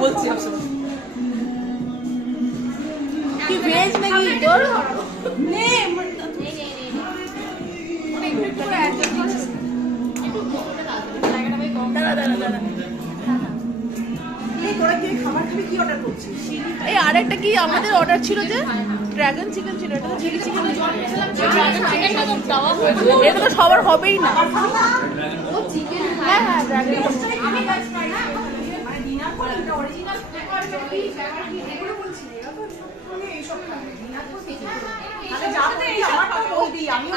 বলছি কি ভেজ নাকি তোর এই আরেকটা কি আমাদের অর্ডার ছিল যে ড্রাগন চিকেন ছিল, এটা তো চিলি চিকেন। এটা তো সবার হবেই না। হ্যাঁ হ্যাঁ ড্রাগন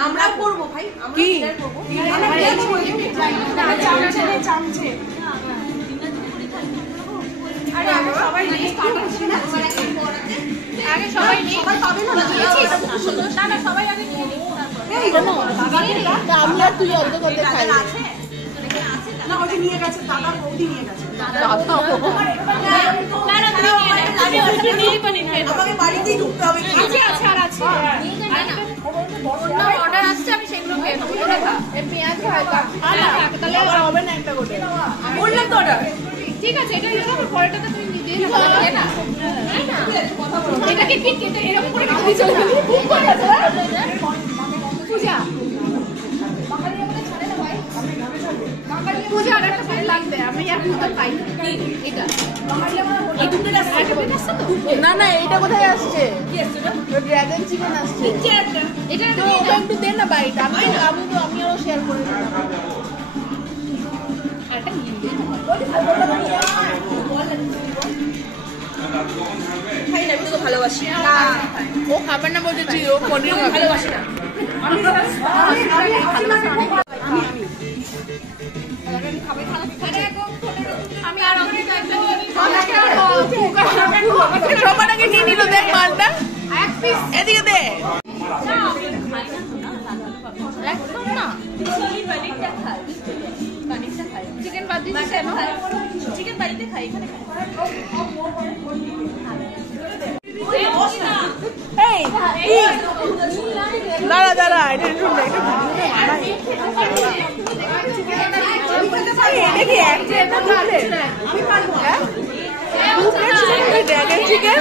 আমরা করবো ভাই, কি আগে সবাই পাবে না সবাই আগে নিয়ে নিই। আমি আর তুই অর্ধেক অর্ধেক খাই না, ওই নিয়ে গেছে দাদা, বৌদি নিয়ে গেছে। আমাকে বাড়িতেই ঢুকতে হবে। অর্ডার আসছে, আমি সেগুলো খেয়ে নেবো। পেঁয়াজ তাহলে হবে না একটা করে বললাম তো অর্ডার। ঠিক আছে, এটা এরকম পরেটাতে তুমি নিজেই খাবে না। এটাকে কি এরকম করে খাবি চলে যাবে পূজা। পূজা আর একটা ফোন লাগবে, আমি আর দুটো খাই। এটা এই দুটো আসছে তো? না না, এইটা কোথায় আসছে? ড্রাগন চিকেন আসছে। এটা তো ওটা একটু দে না বাইট, আমিও শেয়ার করে দিলাম। ভালোবাসি ও খাবার না বলতেছি, ও পনির ভালোবাসি না। সবার আগে নিয়ে নিল, দেখ মালটা এদিকে দে। একদম না, চিকেন বাদ দিচ্ছি কেন? চিকেন বাড়িতে খাই, এখানে দাঁড়া দাঁড়া, এটা দেখি ড্রাগন চিকেন